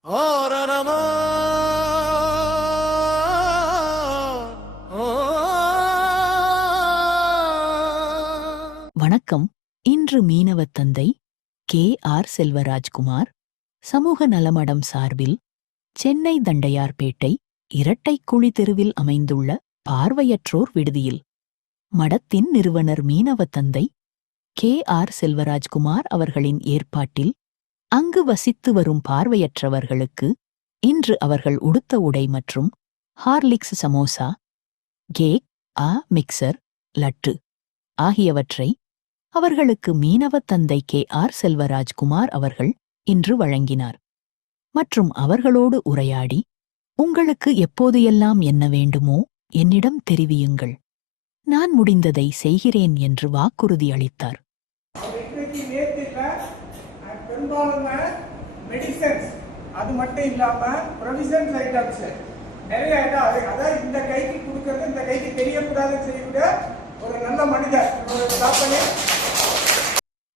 வணக்கம். இன்று மீனவத் தந்தை கே.ஆர். செல்வராஜ்குமார் சமூக நலமடம் சார்பில் சென்னை தண்டையார்பேட்டை இரட்டைக்குழி தெருவில் அமைந்துள்ள பார்வையற்றோர் விடுதியில் மடத்தின் நிறுவனர் மீனவத் தந்தை கே.ஆர். செல்வராஜ்குமார் அவர்களின் ஏற்பாட்டில் அங்கு வசித்து வரும் பார்வையற்றவர்களுக்கு இன்று அவர்கள் உடுத்த உடை மற்றும் Horlicks, samosa, cake, mixture, laddu ஆகியவற்றை அவர்களுக்கு மீனவத் தந்தை கே.ஆர். செல்வராஜ்குமார் அவர்கள் இன்று வழங்கினார். மற்றும் அவர்களோடு உரையாடி, உங்களுக்கு எப்போதையெல்லாம் என்ன வேண்டுமோ என்னிடம் தெரிவியுங்கள், நான் முடிந்ததை செய்கிறேன் என்று வாக்குறுதி அளித்தார். அது மட்டும் இல்லாம ப்ரொவிஷன்ஸ் ஐட்டம்ஸ் நிறைய அதான் இந்த கைக்கு கொடுக்கறது இந்த கைக்கு தெரியக்கூடாதுன்னு செய்யக்கூடிய ஒரு நல்ல மனிதர்.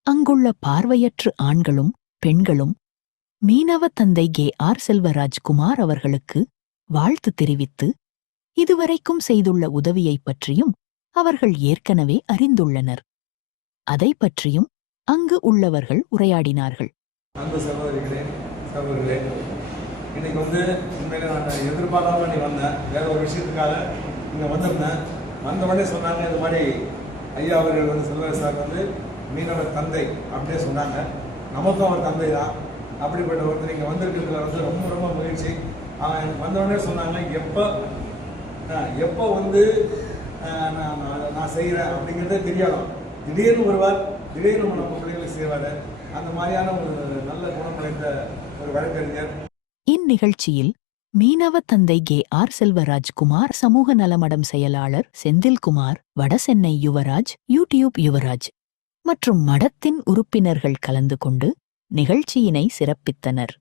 அங்குள்ள பார்வையற்ற ஆண்களும் பெண்களும் மீனவத் தந்தை கே.ஆர். செல்வராஜ்குமார் அவர்களுக்கு வாழ்த்து தெரிவித்து இதுவரைக்கும் செய்துள்ள உதவியைப் பற்றியும் அவர்கள் ஏற்கனவே அறிந்துள்ளனர். அதை பற்றியும் அங்கு உள்ளவர்கள் உரையாடினார்கள். சகோதரர்களே, இன்னைக்கு உண்மையில நான் எதிர்பார்க்காம நீ வந்தேன், வேற ஒரு விஷயத்துக்காக இங்கே வந்திருந்தேன். வந்த உடனே சொன்னாங்க, இது மாதிரி ஐயா அவர்கள் செல்வராஜ் சார் மீனவர் தந்தை அப்படியே சொன்னாங்க. நமக்கும் அவர் தந்தை தான். அப்படிப்பட்ட ஒருத்தர் இங்கே வந்திருக்கிறது ரொம்ப ரொம்ப மகிழ்ச்சி. எனக்கு வந்த உடனே சொன்னாங்க, எப்போ நான் செய்கிறேன் அப்படிங்கிறதே தெரியாதான். திடீர்னு வருவார், திடீர்னு நம்ம பிள்ளைகளுக்கு செய்வார். அந்த மாதிரியான ஒரு நல்ல குணமடைந்த ஒரு வழக்கறிஞர். இந்நிகழ்ச்சியில் மீனவத் தந்தை கே.ஆர். செல்வராஜ்குமார் சமூக நலமடம் செயலாளர் செந்தில்குமார், வடசென்னை யுவராஜ், யூடியூப் யுவராஜ் மற்றும் மடத்தின் உறுப்பினர்கள் கலந்து கொண்டு நிகழ்ச்சியினை சிறப்பித்தனர்.